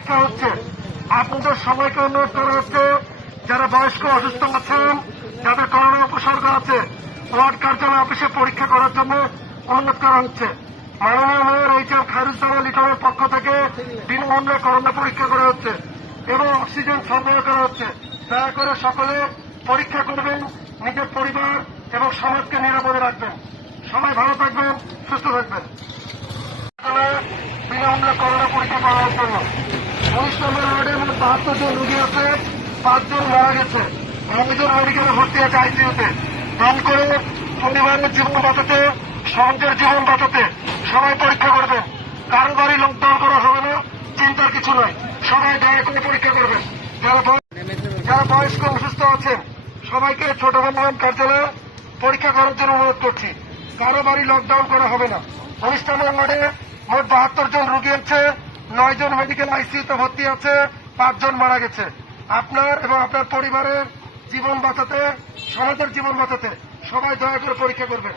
পরীক্ষা হচ্ছে। আপনাদের সবাইকে অনুরোধ করা হচ্ছে, যারা বয়স্ক অসুস্থ আছেন, যাদের করোনা উপসর্গ আছে, ওয়ার্ড কার্যালয় অফিসে পরীক্ষা করার জন্য অনুরোধ করা হচ্ছে। মাননীয় মেয়র এইচ.এম. খায়রুজ্জামান লিটনের পক্ষ থেকে বিনামূল্যে করোনা পরীক্ষা করা হচ্ছে এবং অক্সিজেন সরবরাহ করা হচ্ছে। দয়া করে সকলে পরীক্ষা করবেন, নিজের পরিবার এবং সমাজকে নিরাপদে রাখবেন। সবাই ভালো থাকবেন, সুস্থ থাকবেন। বিনামূল্যে করোনা পরীক্ষা করার জন্য 19 নম্বর ওয়ার্ডের মধ্যে 72 জন রোগী আছে, 5 জন মারা গেছে, 9 জন মেডিকেলে ভর্তি আছে আইসিইউতে। দান করে পরিবারের জীবন বাঁচাতে, সমাজের জীবন বাঁচাতে সবাই পরীক্ষা করবেন। কারো বাড়ি লকডাউন করা হবে না, চিন্তার কিছু নয়। সবাই দয়া করে পরীক্ষা করবেন। যারা বয়স্ক অসুস্থ আছেন সবাইকে ছোট বন্ধন কার্যালয়ে পরীক্ষা করার জন্য অনুরোধ করছি। কারো বাড়ি লকডাউন করা হবে না। 19 নম্বর ওয়ার্ডে মোট 72 জন রোগী আছে, 9 জন মেডিকেল আইসিইউতে ভর্তি আছে, 5 জন মারা গেছে। আপনার এবং আপনার পরিবারের জীবন বাঁচাতে, সমাজের জীবন বাঁচাতে সবাই দয়া করে পরীক্ষা করবেন।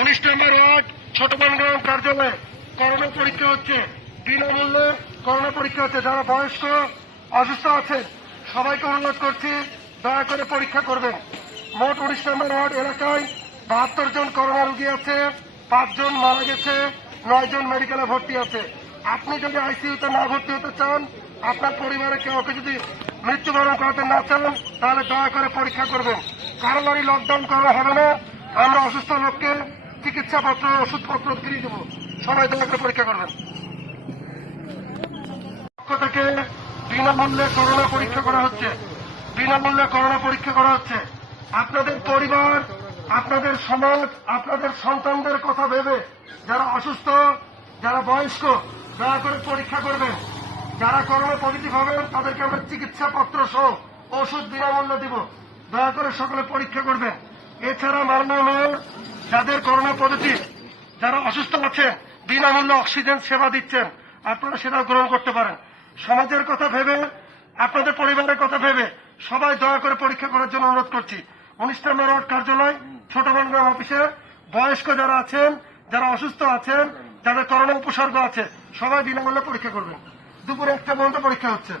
19 নম্বর ওয়ার্ড ছোট বনগ্রাম কার্যালয়ে করোনা পরীক্ষা হচ্ছে, বিনামূল্যে করোনা পরীক্ষা হচ্ছে। যারা বয়স্ক অসুস্থ আছেন সবাইকে অনুরোধ করছি, দয়া করে পরীক্ষা করবেন। মোট 19 নম্বর ওয়ার্ড এলাকায় 72 জন করোনা রোগী আছে, 5 জন মারা গেছে, 9 জন মেডিকেলে ভর্তি আছে। আপনি যদি আইসিইউতে না ভর্তি হতে চান, আপনার পরিবারের কাউকে যদি মৃত্যুবরণ করাতে না চান, তাহলে দয়া করে পরীক্ষা করবেন। কারো বাড়ি লকডাউন করা হবে না। আমরা অসুস্থ লোককে চিকিৎসাপত্র, ওষুধপত্র ফিরিয়ে দেবো। সবাই দয়া করে পরীক্ষা করবেন। পক্ষ থেকে বিনামূল্যে করোনা পরীক্ষা করা হচ্ছে, বিনামূল্যে করোনা পরীক্ষা করা হচ্ছে। আপনাদের পরিবার, আপনাদের সমাজ, আপনাদের সন্তানদের কথা ভেবে যারা অসুস্থ, যারা বয়স্ক, দয়া করে পরীক্ষা করবেন। যারা করোনা পজিটিভ হবেন তাদেরকে আমরা চিকিৎসাপত্র সহ ওষুধ বিনামূল্যে দিব। দয়া করে সকলে পরীক্ষা করবেন। এছাড়া মাননীয় মেয়র যাদের করোনা পজিটিভ, যারা অসুস্থ আছে, বিনামূল্যে অক্সিজেন সেবা দিচ্ছেন, আপনারা সেটা গ্রহণ করতে পারেন। সমাজের কথা ভেবে, আপনাদের পরিবারের কথা ভেবে সবাই দয়া করে পরীক্ষা করার জন্য অনুরোধ করছি। 19 নম্বর ওয়ার্ড কার্যালয় ছোট বনগ্রাম অফিসে বয়স্ক যারা আছেন, যারা অসুস্থ আছেন, যাদের করোনা উপসর্গ আছে, সবাই বিনামূল্যে পরীক্ষা করবেন। দুপুরে 1টা পর্যন্ত পরীক্ষা হচ্ছে।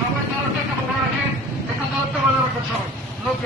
সবাই দূরত্ব একটু বজায় রাখেন, একটু দূরত্ব বজায় রাখেন। সবাই লোক